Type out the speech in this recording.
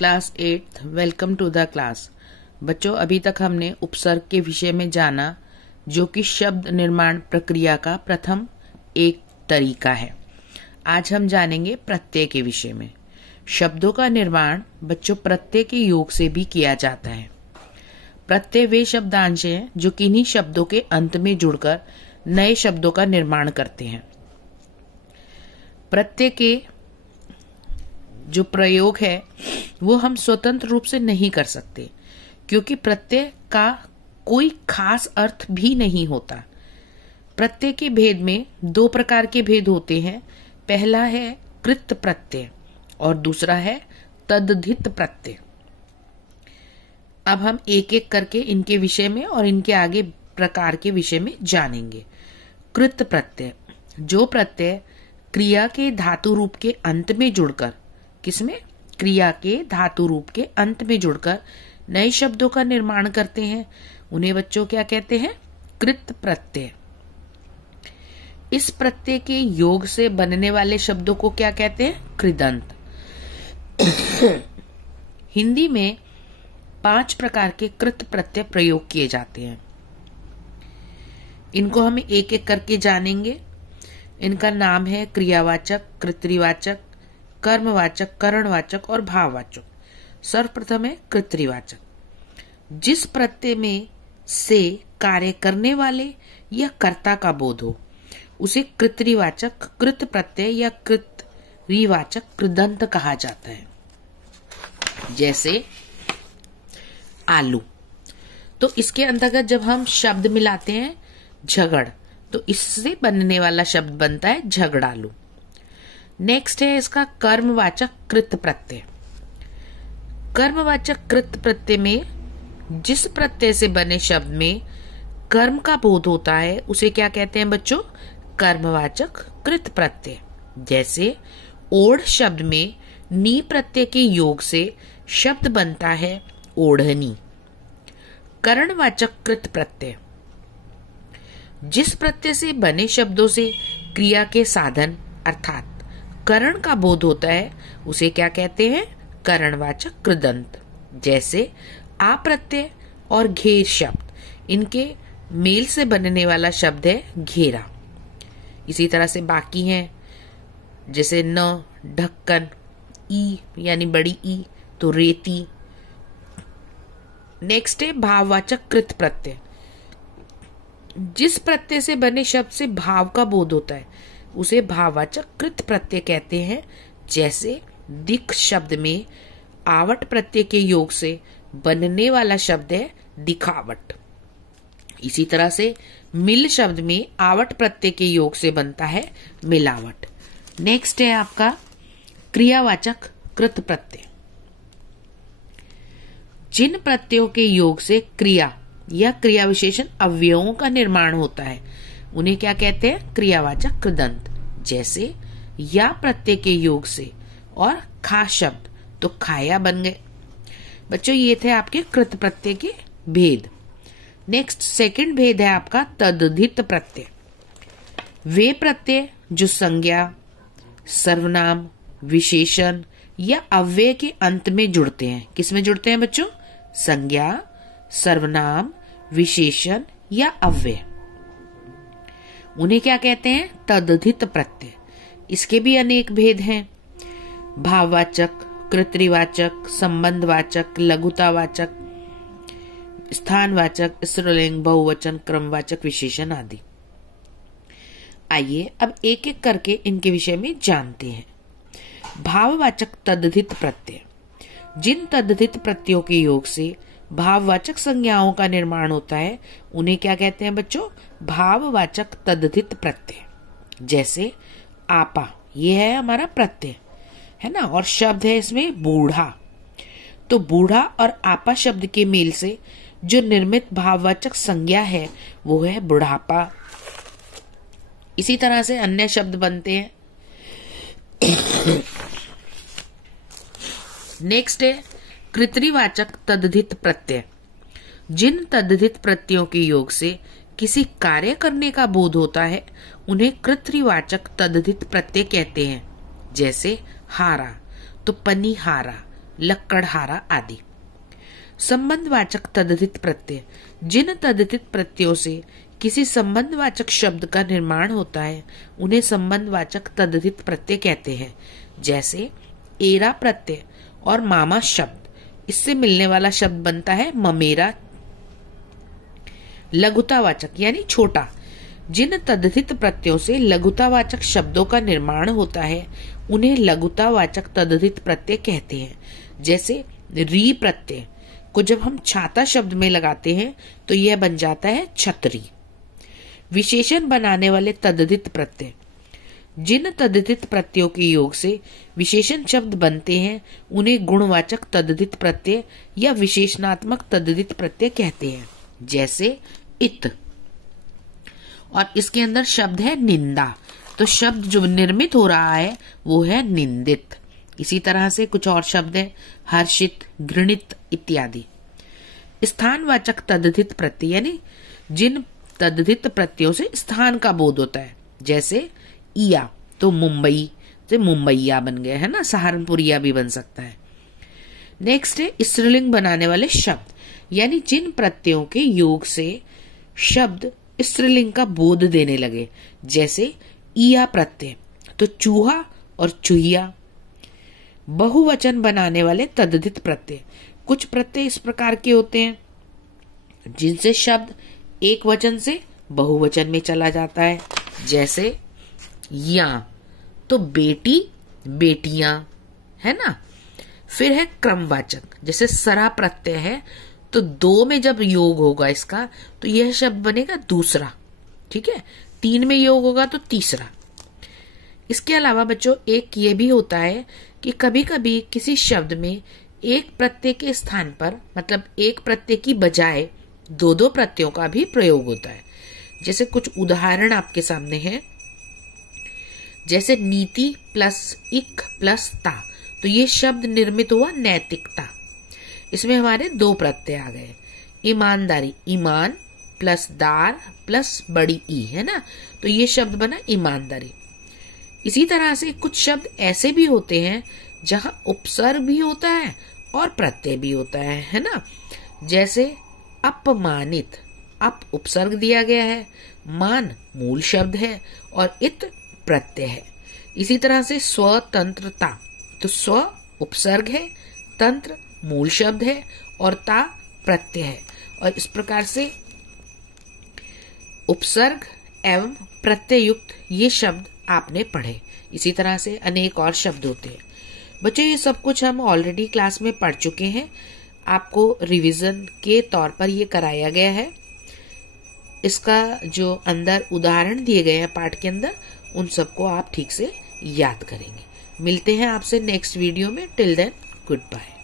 Class 8 welcome to the class. बच्चों, अभी तक हमने उपसर्ग के विषय में जाना, जो कि शब्द निर्माण प्रक्रिया का प्रथम एक तरीका है। आज हम जानेंगे प्रत्यय के विषय में। शब्दों का निर्माण बच्चों प्रत्यय के योग से भी किया जाता है। प्रत्यय वे शब्दांश हैं जो किन्हीं शब्दों के अंत में जुड़कर नए शब्दों का निर्माण करते हैं। प्रत्यय के जो प्रयोग है वो हम स्वतंत्र रूप से नहीं कर सकते, क्योंकि प्रत्यय का कोई खास अर्थ भी नहीं होता। प्रत्यय के भेद में दो प्रकार के भेद होते हैं। पहला है कृत प्रत्यय और दूसरा है तद्धित प्रत्यय। अब हम एक एक करके इनके विषय में और इनके आगे प्रकार के विषय में जानेंगे। कृत प्रत्यय, जो प्रत्यय क्रिया के धातु रूप के अंत में जुड़कर, किसमें? क्रिया के धातु रूप के अंत में जुड़कर नए शब्दों का निर्माण करते हैं, उन्हें बच्चों क्या कहते हैं? कृत प्रत्यय। इस प्रत्यय के योग से बनने वाले शब्दों को क्या कहते हैं? कृदंत। हिंदी में 5 प्रकार के कृत प्रत्यय प्रयोग किए जाते हैं। इनको हम एक एक करके जानेंगे। इनका नाम है क्रियावाचक, कृत्रिवाचक, कर्मवाचक, करणवाचक और भाववाचक। सर्वप्रथम है कृत्रिवाचक। जिस प्रत्यय में से कार्य करने वाले या कर्ता का बोध हो उसे कृत्रिवाचक, कृत प्रत्यय या कृत्रिवाचक कृदंत कहा जाता है। जैसे आलू, तो इसके अंतर्गत जब हम शब्द मिलाते हैं झगड़, तो इससे बनने वाला शब्द बनता है झगड़ालू। नेक्स्ट है इसका कर्मवाचक कृत प्रत्यय। कर्मवाचक कृत प्रत्यय में जिस प्रत्यय से बने शब्द में कर्म का बोध होता है उसे क्या कहते हैं बच्चों? कर्मवाचक कृत प्रत्यय। जैसे ओढ़ शब्द में नी प्रत्यय के योग से शब्द बनता है ओढ़नी। करणवाचक कृत प्रत्यय, जिस प्रत्यय से बने शब्दों से क्रिया के साधन अर्थात करण का बोध होता है उसे क्या कहते हैं? करणवाचक कृदंत। जैसे आ प्रत्यय और घेर शब्द, इनके मेल से बनने वाला शब्द है घेरा। इसी तरह से बाकी हैं, जैसे न, ढक्कन, ई यानी बड़ी ई तो रेती। नेक्स्ट है भाववाचक कृत प्रत्यय। जिस प्रत्यय से बने शब्द से भाव का बोध होता है उसे भाववाचक कृत प्रत्यय कहते हैं। जैसे दिख शब्द में आवट प्रत्यय के योग से बनने वाला शब्द है दिखावट। इसी तरह से मिल शब्द में आवट प्रत्यय के योग से बनता है मिलावट। नेक्स्ट है आपका क्रियावाचक कृत प्रत्यय। जिन प्रत्ययों के योग से क्रिया या क्रिया विशेषण अवयवों का निर्माण होता है उन्हें क्या कहते हैं? क्रियावाचक कृदंत। जैसे या प्रत्यय के योग से और खा शब्द तो खाया बन गए। बच्चों, ये थे आपके कृत प्रत्यय के भेद। नेक्स्ट सेकंड भेद है आपका तद्धित प्रत्यय। वे प्रत्यय जो संज्ञा, सर्वनाम, विशेषण या अव्यय के अंत में जुड़ते हैं। किस में जुड़ते हैं बच्चों? संज्ञा, सर्वनाम, विशेषण या अव्यय, उन्हें क्या कहते हैं? तद्धित प्रत्यय। इसके भी अनेक भेद हैं। भाववाचक, कृत्रिवाचक, संबंधवाचक, लघुतावाचक, स्थानवाचक, स्त्रीलिंग, बहुवचन, क्रमवाचक, विशेषण आदि। आइए अब एक एक करके इनके विषय में जानते हैं। भाववाचक तद्धित प्रत्यय। जिन तद्धित प्रत्ययों के योग से भाववाचक संज्ञाओं का निर्माण होता है उन्हें क्या कहते हैं बच्चों? भाववाचक तद्धित प्रत्यय। जैसे आपा, ये है हमारा प्रत्यय है ना, और शब्द है इसमें बूढ़ा, तो बूढ़ा और आपा शब्द के मेल से जो निर्मित भाववाचक संज्ञा है वो है बुढ़ापा। इसी तरह से अन्य शब्द बनते हैं। नेक्स्ट है कृत्रिवाचक तद्धित प्रत्यय। जिन तद्धित प्रत्ययों के योग से किसी कार्य करने का बोध होता है उन्हें कृत्रिवाचक तद्धित प्रत्यय कहते हैं। जैसे हारा तो पनिहारा, लक्कड़हारा आदि। संबंधवाचक तद्धित प्रत्यय, जिन तद्धित प्रत्ययों से किसी संबंधवाचक शब्द का निर्माण होता है उन्हें संबंधवाचक तद्धित प्रत्यय कहते हैं। जैसे एरा प्रत्यय और मामा शब्द, इससे मिलने वाला शब्द बनता है ममेरा। लघुतावाचक यानी छोटा, जिन तद्धित प्रत्ययों से लघुतावाचक शब्दों का निर्माण होता है उन्हें लघुतावाचक तद्धित प्रत्यय कहते हैं। जैसे री प्रत्यय को जब हम छाता शब्द में लगाते हैं तो यह बन जाता है छतरी। विशेषण बनाने वाले तद्धित प्रत्यय, जिन तद्धित प्रत्ययों के योग से विशेषण शब्द बनते हैं उन्हें गुणवाचक तद्धित प्रत्यय या विशेषणात्मक तद्धित प्रत्यय कहते हैं। जैसे इत, और इसके अंदर शब्द है निंदा, तो शब्द जो निर्मित हो रहा है वो है निंदित। इसी तरह से कुछ और शब्द है हर्षित, घृणित इत्यादि। स्थानवाचक तद्धित प्रत्यय यानी जिन तद्धित प्रत्ययों से स्थान का बोध होता है। जैसे इया, तो मुंबई से मुंबईया बन गए, है ना, सहारनपुरिया भी बन सकता है। नेक्स्ट है स्त्रीलिंग बनाने वाले शब्द, यानी जिन प्रत्ययों के योग से शब्द स्त्रीलिंग का बोध देने लगे। जैसे इया प्रत्यय, तो चूहा और चूहिया। बहुवचन बनाने वाले तद्धित प्रत्यय, कुछ प्रत्यय इस प्रकार के होते हैं जिनसे शब्द एक वचन से बहुवचन में चला जाता है। जैसे या, तो बेटी बेटियां, है ना। फिर है क्रमवाचक, जैसे सरा प्रत्यय है तो दो में जब योग होगा इसका तो यह शब्द बनेगा दूसरा, ठीक है। तीन में योग होगा तो तीसरा। इसके अलावा बच्चों एक ये भी होता है कि कभी कभी किसी शब्द में एक प्रत्यय के स्थान पर, मतलब एक प्रत्यय की बजाय दो दो प्रत्ययों का भी प्रयोग होता है। जैसे कुछ उदाहरण आपके सामने हैं। जैसे नीति प्लस इक प्लस ता, तो ये शब्द निर्मित हुआ नैतिकता। इसमें हमारे दो प्रत्यय आ गए। ईमानदारी, ईमान प्लस दार प्लस बड़ी ई, है ना, तो ये शब्द बना ईमानदारी। इसी तरह से कुछ शब्द ऐसे भी होते हैं जहां उपसर्ग भी होता है और प्रत्यय भी होता है ना। जैसे अपमानित, अप उपसर्ग दिया गया है, मान मूल शब्द है और इत प्रत्यय है। इसी तरह से स्वतंत्रता, तो स्व उपसर्ग है, तंत्र मूल शब्द है और ता प्रत्यय है। और इस प्रकार से उपसर्ग एवं प्रत्यय युक्त ये शब्द आपने पढ़े। इसी तरह से अनेक और शब्द होते हैं। बच्चों ये सब कुछ हम ऑलरेडी क्लास में पढ़ चुके हैं, आपको रिवीजन के तौर पर ये कराया गया है। इसका जो अंदर उदाहरण दिए गए हैं पाठ के अंदर, उन सबको आप ठीक से याद करेंगे। मिलते हैं आपसे नेक्स्ट वीडियो में। Till then good bye.